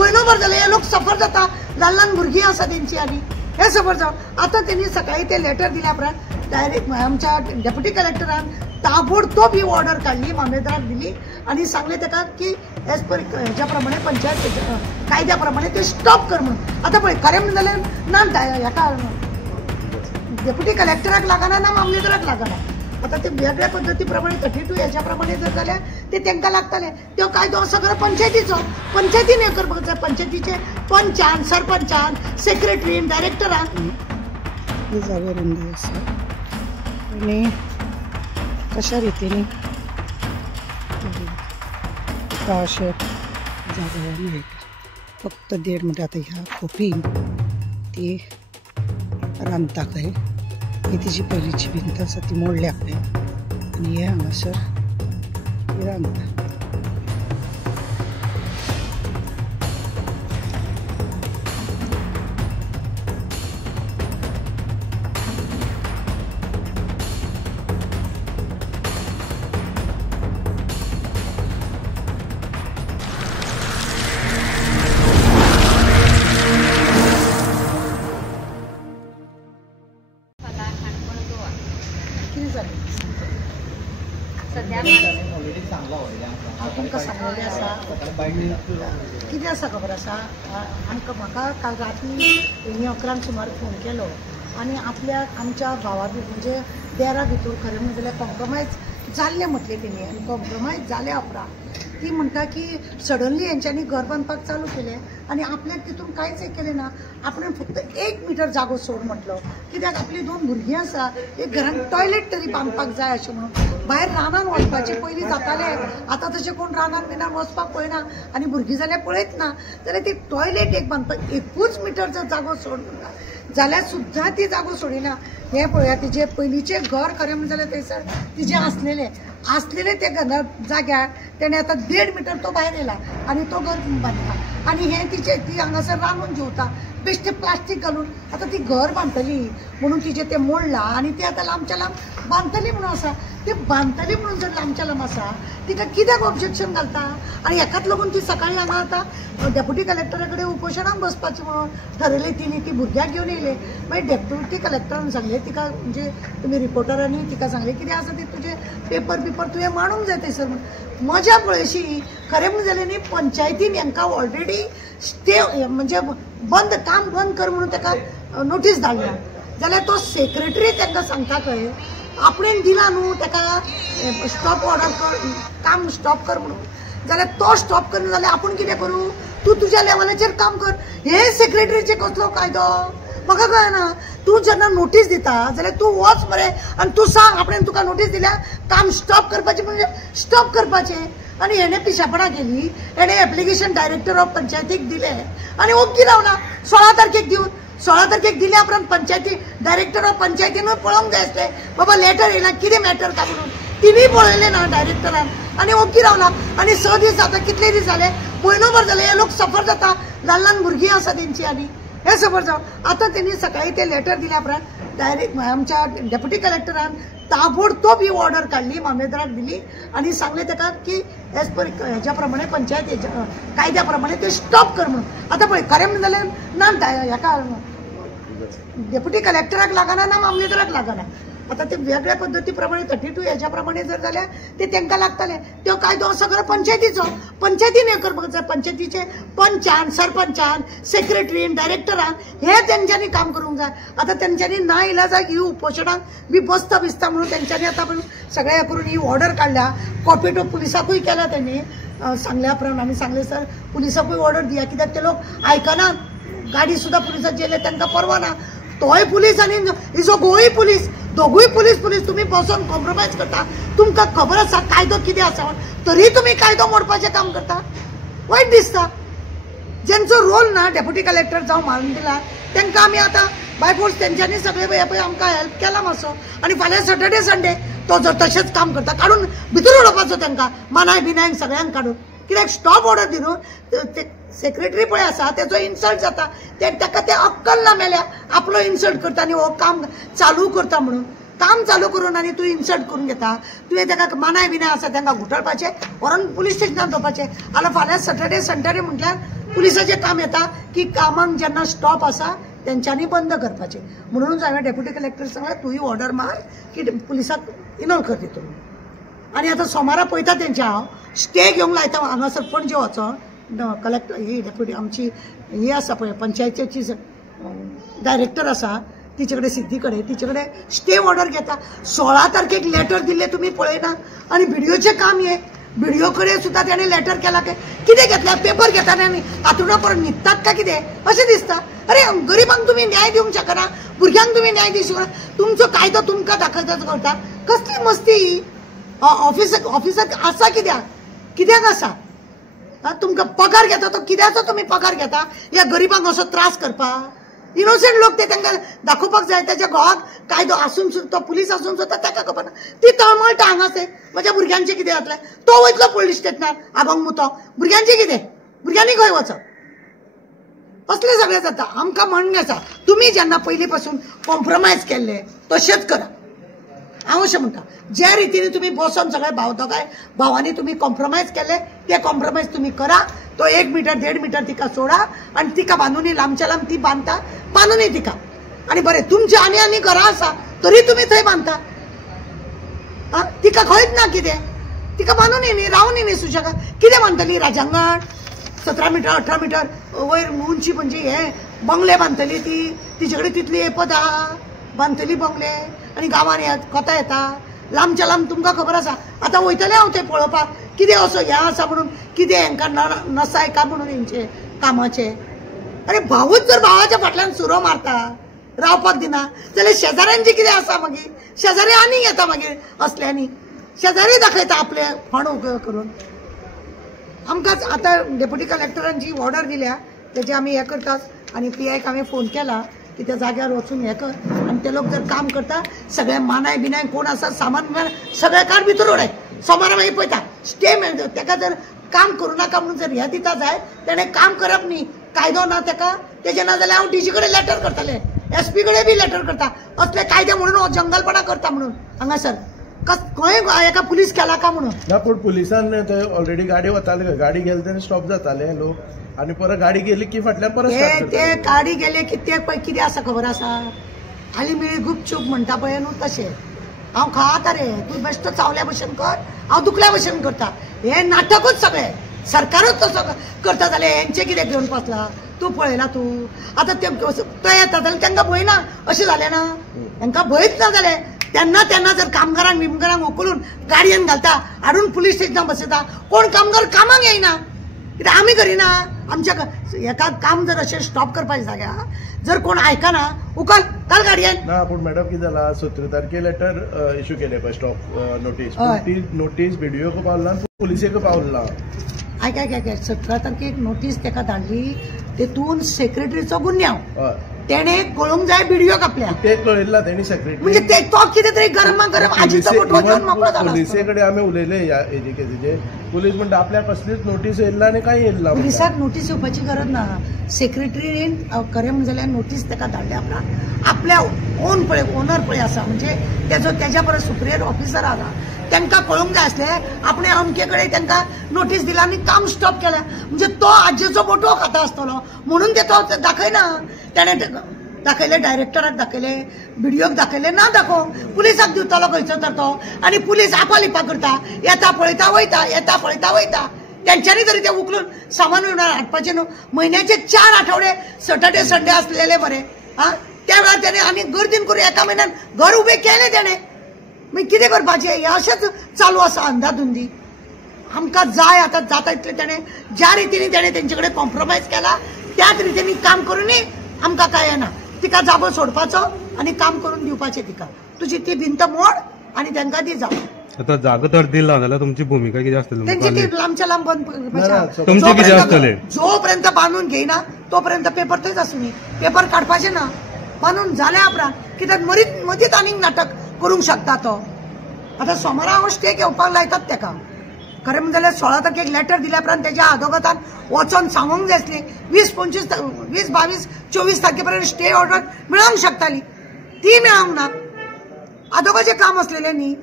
म्हयनोभर जाले हे लोक सफर जाता, ल्हान ल्हान भुरगीं आसा तेंची आनी हे सफर जावन आतां त्यांनी सकाळी ते लेटर दिल्या उपरांत डायरेक्ट आमच्या डेप्युटी कलेक्टरान ताबडतोब ही ऑर्डर काढली, मामलेदाराक दिली आणि सांगले ताका की एज पर हेच्या प्रमाणे पंचायत कायद्या प्रमाणे ते स्टॉप कर म्हणून. आतां पळय खरें म्हणलें जाल्यार ना हेका डेप्युटी कलेक्टराक लागना ना मामलेदाराक लागना. आता ते वेगळ्या पद्धती प्रमाणे 32 याच्या प्रमाणे जर जाल्यार ते तांकां लागतले. तो कायदो सगळो पंचायतीचो, पंचायतीन हे करपाक जाय. पंचायतीचे पंचान, सरपंचान, सेक्रेटरीन, डायरेक्टरान हे जागे रुंदी आसा आनी कशा रितीन अशें जागे मेळटा. फक्त 1.5 मिनटां आतां ह्या खोपीन ती रांदता खंय. ही तिची पयलींची भिंत आसा ती मोडल्या खंय आनी हे हांगासर ती रांदता. कितें आसा खबर आसा, म्हाका काल राती 11 सुमार फोन केलो आनी आमच्या भावा म्हणजे देरा भितर खरें म्हणलें जाल्यार कॉम्प्रोमायज जाल्लें म्हटलें तेणी. आनी कॉम्प्रोमायज जाल्या उपरांत ती म्हणटा की सडनली हेंच्यांनी घर बांदपाक चालू केलें आनी आपल्याक तितून कांयच केलें ना. आपण फक्त 1 मिटर जागो सोड म्हटलो, कित्याक आपली 2 भुरगीं आसा, एक घरान टॉयलेट तरी बांदपाक जाय अशें म्हणून. भायर रानान वचपाचें पयलीं जातालें, आतां तशें कोण रानान बिनान वचपाक पळयना आनी भुरगीं जाल्यार पळयत ना. जाल्यार ती टॉयलेट एक बांदपाक 1 मिटर जर जागो सोड म्हणटा जाल्यार सुद्दां ती जागो सोडिना. हे पळया तिचे पयलींचें घर खरें म्हणजे जाल्यार थंयसर तिजें आसलेले ते जाग्यार तेणें आतां 1.5 मिटर तो भायर येयला आनी तो घर बांदता आनी हे ती हांगासर रांदून जेवता बेश्टें प्लास्टीक घालून. आतां ती घर बांदतली म्हणून तिचें तें मोडलां आनी ती आतां लांबच्या लांब बांदतली म्हणून आसा. ती बांदतली म्हणून जर लांबच्या लांब आसा तिका कित्याक ऑब्जेक्शन घालता. आनी हेकाच लागून ती सकाळी हांगा आतां डेप्युटी कलेक्टरा कडेन उपोशणाक बसपाची म्हणून ठरयलें. तिणी ती भुरग्याक घेवन येयले. मागीर डेप्युटी कलेक्टरान सांगलें तिका, म्हणजे तुमी रिपोर्टरांनी तिका सांगलें कितें आसा ती तुजे पेपर तुवें मांडूंक जाय थंयसर म्हणून. मजा पळयशी खरें म्हणून जालें न्ही, पंचायतीन हांकां ऑलरेडी स्टे म्हणजे काम बंद कर म्हणून ताका नोटीस धाडल्या. जाल्यार तो सेक्रेटरी तांकां सांगता खंय आपणें दिला न्हू ताका स्टॉप ऑर्डर कर, काम स्टॉप कर म्हणून. जाल्यार तो स्टॉप करना जाल्यार आपूण कितें करूं. तूं तुज्या लेवलाचेर काम कर. हे सेक्रेटरीचे कसलो कायदो म्हाका कळना. तूं जेन्ना नोटीस दिता जाल्यार तूं वच मरे आनी तूं सांग आपणें तुका नोटीस दिल्या काम स्टॉप करपाचें म्हणजे स्टॉप करपाचें. आनी हेणें पिशापणां केली. हेणें एप्लिकेशन डायरेक्टर ऑफ पंचायतीक दिलें आनी ओग्गी रावला 16 तारखेक दिवन. 16 तारखेक दिल्या उपरांत पंचायती डायरेक्टर ऑफ पंचायतीनूय पळोवंक जाय आसलें बाबा लेटर येयला कितें मॅटर काय म्हणून. तिणीय पळयलें ना डायरेक्टरान आनी ओग्गी रावला. आनी 6 दीस आतां कितले दीस जाले, म्हयनोभर जाले हे लोक सफर जाता, ल्हान ल्हान भुरगीं आसा तेंची आनी हे सफर जावन आतां त्यांनी सकाळी ते लेटर दिल्या उपरांत डायरेक्ट आमच्या डेप्युटी कलेक्टरान ताबडतोब ही ऑर्डर काढली, मामलेदाराक दिली आणि सांगले ताका की एज पर हेच्या प्रमाणे पंचायत कायद्या प्रमाणे ते स्टॉप कर म्हणून. आता पळय खरें म्हणलें जाल्यार ना हेका डेप्युटी कलेक्टराक लागना ना मामलेदाराक लागना. आता ते वेगळ्या पद्धती प्रमाणे 32 याच्या प्रमाणे जर जाल्यार ते तांकां लागतले. तो कायदो सगळो पंचायतीचो, पंचायतीन हे करपाक जाय. पंचायतीचे पंचान, सरपंचान, सेक्रेटरीन, डायरेक्टरान हे तेंच्यांनी काम करूंक जाय. आता तेंच्यांनी ना इलाजाक ही उपोशणाक बी बसता म्हणून तेंच्यांनी आता सगळ्या हे करून ही ऑर्डर काढल्या. कॉपी टू पुलिसाकूय केला त्यांनी सांगल्या प्रमाणे. आमी सांगले सर पुलिसाकूय ऑर्डर दिया कित्याक ते लोक आयकना. गाडी सुद्धा पुलिसाची येयले तांकां परवा ना. तोय पुलीस आनी इजो गोंय पुलीस दोगूय पुलीस तुम्ही बसून कॉम्प्रोमायज करता. तुमकां खबर आसा कायदो कितें आसा तरी तुम्ही कायदो मोडपाचें काम करता. वायट दिसता. ज्यांचो रोल ना डेप्युटी कलेक्टर जावं मारून दिला तांकां आमी आतां बाय फोर्स तेंच्यांनी सगळे पळय आमकां हेल्प केला मातसो. आनी फाल्यां सॅटर्डे संडे तो जर तशेंच काम करता काडून भितर उडोवपाचो तांकां मानाय बिनाय सगळ्यांक काडून. कित्याक स्टॉप ऑर्डर दिवन सेक्रेटरी पळय आसा तेजो इन्सल्ट जाता. ताका ते अक्कल ना मेल्या आपलो इन्सल्ट करता आनी हो काम चालू करता म्हणून. काम चालू करून आनी तूं इन्सल्ट करून घेता. तुवें ताका मानाय बिनाय आसा तांकां घुटळपाचें व्हरून पुलीस स्टेशनार दवरपाचें. आतां फाल्यां सॅटर्डे संडे म्हटल्यार पुलिसाचे काम येता की कामांक जेन्ना स्टॉप आसा त्यांच्यानी बंद करपाचे म्हणूनच हांवें डेप्युटी कलेक्टर सांगलें तूंय ऑर्डर मार की पुलिसाक इनॉल्व कर तितून. आनी आतां सोमारा पळयता तेंचे हांव स्टे घेवंक लायता हांगासर पणजे वचोन कलेक्टर ही डेप्युटी आमची ही आसा पळय पंचायतीची डायरेक्टर आसा तिचे कडेन सिद्धी कडेन तिचे कडेन स्टे ऑर्डर घेता. 16 तारखेक लेटर दिल्ले तुमी पळयना आनी व्हिडिओचें काम हे व्हिडिओ कडेन सुद्दां ताणें लेटर केला कितें घेतल्या पेपर घेताले आनी हातून परत न्हिदतात काय कितें अशें दिसता. अरे गरिबांक तुम्ही न्याय दिवंक शकना भुरग्यांक तुम्ही न्याय दिवंक शकना तुमचो कायदो तुमकां दाखयताच करता कसली मस्ती ही ऑफिसात आसा कित्याक आसा तुमकां पगार घेता तो कित्याचो तुम्ही पगार घेता या गरिबांक असो त्रास करपाक. इनोसेंट लोक ते तांकां दाखोवपाक जाय त्याच्या घोवाक कायदो आसून सुद्दां तो पुलीस आसून सुद्दां ताका खबर ना ती तळमळटा हांगासर म्हज्या भुरग्यांचें कितें जातलें तो वयतलो पुलीस स्टेशनार आगोंग मुतो भुरग्यांचें कितें भुरग्यांनी खंय वचप असलें सगळें जाता. आमकां म्हणणें आसा तुमी जेन्ना पयलीं पासून कॉम्प्रोमायज केल्ले तशेंच करा. हांव अशें म्हणटा ज्या रितीने तुमी बसोन सगळे दोगांय भावांनी तुमी कॉम्प्रोमायज केले ते कॉम्प्रोमायज तुमी करा. तो 1 मीटर 1.5 मीटर तिका सोडा आनी तिका बांदूनी लांबच्या लांब ती बांदता बांदूनी तिका आनी बरें तुमचे आनी घरां आसा तरी तुमी थंय बांदता तिका खंयच ना कितें तिका बांदूनी न्ही रावनी न्ही सुशेगाद कितें बांदतली राजांगण 17 मीटर 18 मीटर वयर उंची म्हणजे हे बंगले बांदतली ती तिचे कडेन तितली येपत आहा बांदतली बंगले आनी गांवांनी कोता येता लांबच्या लांब तुमकां खबर आसा. आतां वयतलें हांव थंय पळोवपाक कितें असो हें आसा म्हणून कितें हांकां नसाय का म्हणून हेंचे कामाचे. अरे भावूच जर भावाच्या फाटल्यान सुरो मारता रावपाक दिना जाल्यार शेजाऱ्यांचें कितें आसा मागीर शेजारी आनी येता मागीर असल्यांनी शेजारी दाखयता आपले फण करून. आमकां आतां डेप्युटी कलेक्टरान जी ऑर्डर दिल्या तेजे आमी हें करतात आनी PIक हांवें फोन केला की त्या जाग्यार वचून हें कर आनी ते लोक जर काम करता सगळे मानाय बिनाय कोण आसा सामान सगळे काड भितर उडय सोमारा मागीर पळयता स्टे मेळटा ताका जर काम करूं नाका म्हणून जर हें दिता जाय तेणें काम करप न्ही कायदो ना ताका तेजे ना जाल्यार हांव DG कडेन लेटर करतलें SP कडेन बी लेटर करता असले कायदे म्हणून हो जंगलपणा करता म्हणून हांगासर खंय एका पुलीस केला का म्हणून ना पूण पुलिसान थंय ऑलरेडी गाडी वताले गाडी गेले तेन्ना स्टॉप जाताले लोक आनी परत गाडी गेली की फाटल्यान परत ते गाडी गेले की ते पळय कितें आसा खबर आसा आली मिळी गुपचूप म्हणटा पळय न्हू तशें हांव खाता रे तूं बेश्ट चावल्या भशेन कर हांव दुखल्या भशेन करता हे नाटकूच सगळें सरकारूच तसो करता जाल्यार हेंचे कितें घेवन बसला तूं पळयना तूं आतां ते येता जाल्यार तांकां भंय ना अशें जालें ना तांकां भंयच ना जालें तेन्ना जर कामगारांक बिमगारांक उखलून गाडयेन घालता हाडून पुलीस स्टेशनार बसयता कोण कामगार कामाक येयना कित्याक आमी करिना आमच्या हेका काम जर अशें स्टॉप करपाचे जाग्या जर कोण आयकना उखल घाल गाडयेन ना पूण मॅडम कितें जाला 17 तारखे लेटर इश्यू केले पळय स्टॉप नोटीस ती नोटीस व्हिडिओक पावला पुलिसेक पावला आयक 17 तारखेक नोटीस ताका धाडली तेतून सेक्रेटरीचो गुन्यांव तेणे कळूंक जाय व्हिडिओ कापल्या ते कळयला तेणी सेक्रेटरी म्हणजे ते तो कितें तरी गरमागरम आजीचो फोटो घेवन मोकळो जाला पुलिसे कडेन आमी उलयले ह्या हेजे केसीचे पुलीस म्हणटा आपल्या कसलीच नोटीस येयला आनी कांय येयला पुलिसाक नोटीस येवपाची गरज ना सेक्रेटरीन खरें म्हणजे जाल्यार नोटीस ताका धाडल्या आपल्या ओन पळय ओनर पळय आसा म्हणजे तेच्या परस सुपिरियर ऑफिसर आसा तांकां कळूंक जाय आसलें आपणे अमके कडेन तांकां नोटीस दिला आनी काम स्टॉप केलें म्हणजे तो आजेचो फोटो खाता आसतलो म्हणून ते तो दाखयना तेणें दाखयले डायरेक्टराक दाखयले व्हिडिओक दाखयले ना दाखोव पुलिसाक दिवतलो खंयचो तर तो आनी पुलीस आपालिपा करता येता पळयता वयता येता पळयता वयता तेंच्यांनी तरी ते उखलून सामान हाडपाचें न्हू म्हयन्याचे 4 आठवडे सॅटर्डे संडे आसलेले बरे त्या वेळार तेणें आनी गर्दीन करून एका म्हयन्यान घर उबें केलें तेणें मागीर कितें करपाचें हें अशेंच चालू आसा अंधाधुंदी आमकां जाय आतां जाता इतलें तेणें ज्या रितीने तेणें तेंचे कडेन कॉम्प्रोमायज केला त्याच रितीने काम करूनय आमकां काय येना तिका जागो सोडपाचो आनी काम करून दिवपाचें तिका तुजी ती भिंत मोड आनी तांकां दी जागो आता जागो तर दिला जाल्यार तुमची भूमिका कितें आसतली तेंची ती लांबच्या लांब बंद तुमची कितें आसतलें जोपर्यंत बांदून घेयना तोपर्यंत पेपर थंयच आसुनी पेपर काडपाचें ना बांदून जाल्या उपरांत कित्याक मदींच आनीक नाटक करूंक शकता तो आतां सोमारा हांव स्टे घेवपाक लायतात ताका खरें म्हणजे जाल्यार 16 तारखेक लेटर दिल्या उपरांत तेज्या आदोगादान वचोन सांगूंक जाय आसली 20, 25, 20, 22, 24 तारखे पर्यंत स्टे ऑर्डर मेळोंक शकताली ती मेळोंक ना आदोगाचें काम आसलेलें न्ही